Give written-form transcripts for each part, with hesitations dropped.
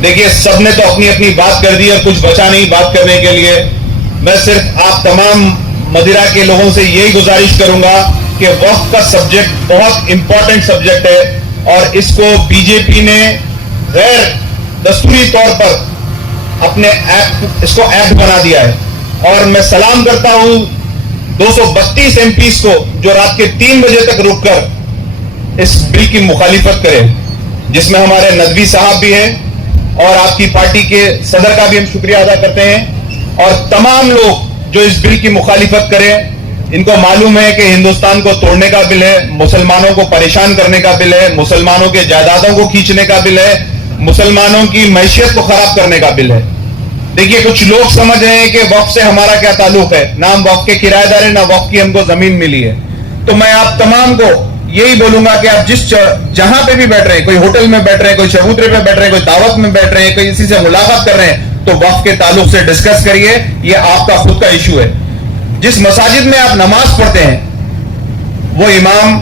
देखिए, सबने तो अपनी अपनी बात कर दी और कुछ बचा नहीं बात करने के लिए। मैं सिर्फ आप तमाम मदिरा के लोगों से यही गुजारिश करूंगा कि वक्फ का सब्जेक्ट बहुत इंपॉर्टेंट सब्जेक्ट है और इसको बीजेपी ने गैर दस्तूरी तौर पर अपने इसको एक्ट बना दिया है। और मैं सलाम करता हूं 232 एमपीज को जो रात के 3 बजे तक रुककर इस बिल की मुखालिफत करें, जिसमें हमारे नदवी साहब भी हैं और आपकी पार्टी के सदर का भी हम शुक्रिया अदा करते हैं। और तमाम लोग जो इस बिल की मुखालिफत करें, इनको मालूम है कि हिंदुस्तान को तोड़ने का बिल है, मुसलमानों को परेशान करने का बिल है, मुसलमानों के जायदादों को खींचने का बिल है, मुसलमानों की मैशियत को खराब करने का बिल है। देखिए, कुछ लोग समझ रहे हैं कि वक्फ से हमारा क्या ताल्लुक है, ना हम वक्फ के किराएदार है, ना वक्फ की हमको जमीन मिली है। तो मैं आप तमाम को यही बोलूंगा कि आप जहां पे भी बैठ रहे हैं, कोई होटल में बैठ रहे हैं, कोई चबूतरे पे बैठ रहे हैं, कोई दावत में बैठ रहे हैं, कोई किसी से मुलाकात कर रहे हैं, तो वक्फ के ताल्लुक से डिस्कस करिए। ये आपका खुद का इशू है। जिस मसाजिद में आप नमाज पढ़ते हैं वो इमाम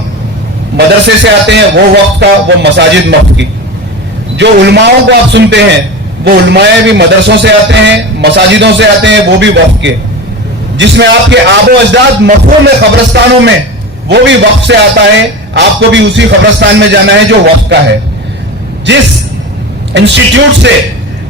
मदरसे से आते हैं, वो वक्फ का, वो मसाजिद वक्फ की। जो उलमाओं को आप सुनते हैं वो उलमाए भी मदरसों से आते हैं, मसाजिदों से आते हैं, वो भी वक्फ के। जिसमें आपके आबो अजदाद मखूम है कब्रिस्तानों में, वो भी वक्फ से आता है। आपको भी उसी कब्रिस्तान में जाना है जो वक्फ का है। जिस इंस्टीट्यूट से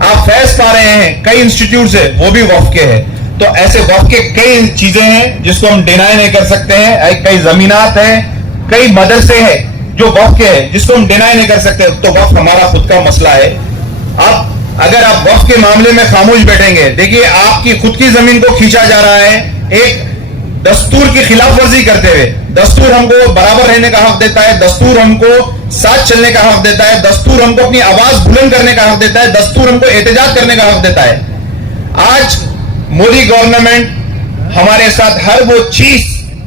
आप फैज पा रहे हैं, कई इंस्टीट्यूट से, वो भी वक्फ के है। तो ऐसे वक्फ के कई चीजें हैं जिसको हम डिनाई नहीं कर सकते हैं। कई जमीनात हैं, कई मदरसे हैं जो वक्फ के हैं जिसको हम डिनाई नहीं कर सकते। तो वक्फ हमारा खुद का मसला है। आप अगर आप वक्फ के मामले में खामोश बैठेंगे, देखिए आपकी खुद की जमीन को खींचा जा रहा है एक दस्तूर की खिलाफ वर्जी करते हुए। दस्तूर हमको बराबर रहने का हक देता है, दस्तूर हमको साथ चलने का हक देता है, दस्तूर हमको अपनी आवाज बुलंद करने का हक देता है, दस्तूर हमको एहतजाज करने का हक देता है। आज मोदी गवर्नमेंट हमारे साथ हर वो चीज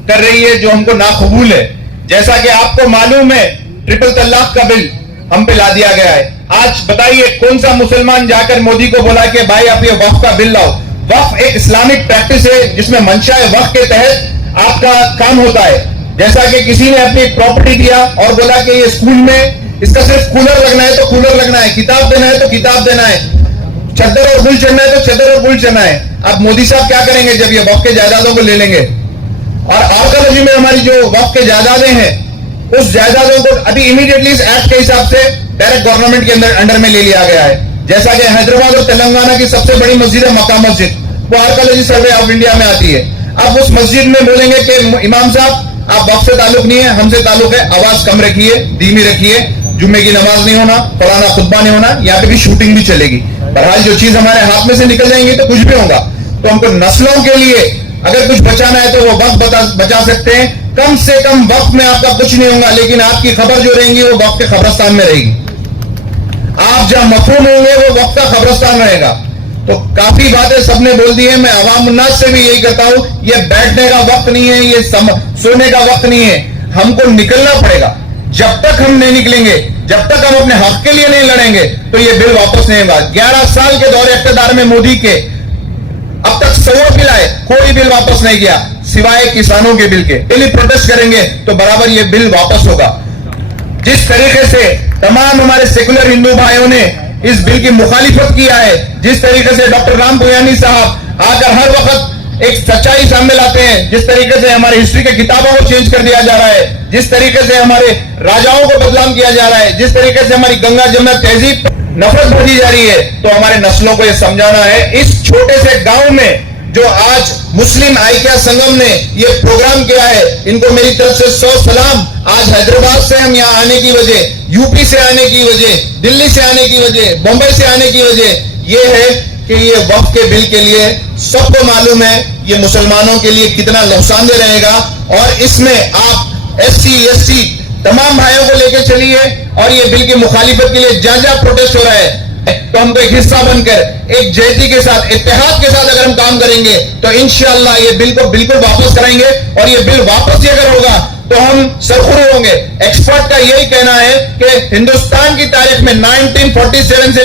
कर रही है जो हमको नाकबूल है। जैसा कि आपको मालूम है, ट्रिपल तलाक का बिल हम पे ला दिया गया है। आज बताइए कौन सा मुसलमान जाकर मोदी को बोला कि भाई आप ये वक्फ का बिल लाओ। वक्फ एक इस्लामिक प्रैक्टिस है जिसमें मंशा वक्फ के तहत आपका काम होता है। जैसा कि किसी ने अपनी प्रॉपर्टी दिया और बोला कि ये स्कूल में इसका सिर्फ कूलर लगना है तो कूलर लगना है, किताब देना है तो किताब देना है, चद्दर और गुल चढ़ना है तो चद्दर और गुल चढ़ना है। अब मोदी साहब क्या करेंगे जब ये वक्फ के जायदादों को ले लेंगे? और आर्कोलॉजी में हमारी जो वक्फ के जायदादें हैं, उस जायदादों को अभी इमीडिएटली इस एक्ट के हिसाब से डायरेक्ट गवर्नमेंट के अंडर में ले लिया गया है। जैसा कि हैदराबाद और तेलंगाना की सबसे बड़ी मस्जिद है मक्का मस्जिद, वो आर्कोलॉजी सर्वे ऑफ इंडिया में आती है। अब उस मस्जिद में बोलेंगे कि इमाम साहब आप वक्फ से ताल्लुक नहीं है, हमसे ताल्लुक है, आवाज कम रखिए, धीमी रखिए, जुम्मे की नमाज नहीं होना, कुरान खुतबा नहीं होना, यहाँ पे भी शूटिंग भी चलेगी। बहरहाल जो चीज हमारे हाथ में से निकल जाएंगी तो कुछ भी होगा। तो हमको नस्लों के लिए अगर कुछ बचाना है तो वो वक्त बचा सकते हैं। कम से कम वक्त में आपका कुछ नहीं होगा, लेकिन आपकी खबर जो रहेंगी वो वक्त के कब्रिस्तान में रहेगी। आप जहां मफहूम होंगे वो वक्त का कब्रिस्तान रहेगा। तो काफी बातें सबने बोल दी है। मैं अवाम उन्नास से भी यही करता हूं, ये बैठने का वक्त नहीं है, ये सोने का वक्त नहीं है। हमको निकलना पड़ेगा। जब तक हम नहीं निकलेंगे, जब तक हम अपने हक के लिए नहीं लड़ेंगे, तो ये बिल वापस नहीं होगा। 11 साल के दौरे इख्तियार में मोदी के अब तक 100 बिल आए, कोई बिल वापस नहीं किया सिवाय किसानों के बिल के। डेली प्रोटेस्ट करेंगे तो बराबर ये बिल वापस होगा। जिस तरीके से तमाम हमारे सेकुलर हिंदू भाइयों ने इस बिल की मुखालिफत किया है, जिस तरीके से डॉक्टर राम पुयानी साहब आकर हर वक्त एक सच्चाई सामने लाते हैं, जिस तरीके से हमारी हिस्ट्री के किताबों को चेंज कर दिया जा रहा है, जिस तरीके से हमारे राजाओं को बदनाम किया जा रहा है, जिस तरीके से हमारी गंगा जमुना तहजीब नफरत बढ़ी जा रही है, तो हमारे नस्लों को यह समझाना है। इस छोटे से गांव में जो आज मुस्लिम आइक्या संगम ने ये प्रोग्राम किया है, इनको मेरी तरफ से 100 सलाम। आज हैदराबाद से हम यहाँ आने की वजह, यूपी से आने की वजह, दिल्ली से आने की वजह, बंबई से आने की वजह ये है कि ये वक्फ के बिल के लिए सबको मालूम है ये मुसलमानों के लिए कितना नुकसानदेह रहेगा। और इसमें आप SC ST तमाम भाइयों को लेकर चलिए और ये बिल की मुखालिफत के लिए जहां जहां प्रोटेस्ट हो रहा है, तो हमको एक हिस्सा बनकर एक जहती के साथ, इत्तेहाद के साथ अगर हम काम करेंगे तो इंशाअल्लाह ये बिल को बिल्कुल वापस कराएंगे। और ये बिल वापस ही अगर होगा तो हम सरखुर होंगे। एक्सपर्ट का यही कहना है कि हिंदुस्तान की तारीख में 1947 से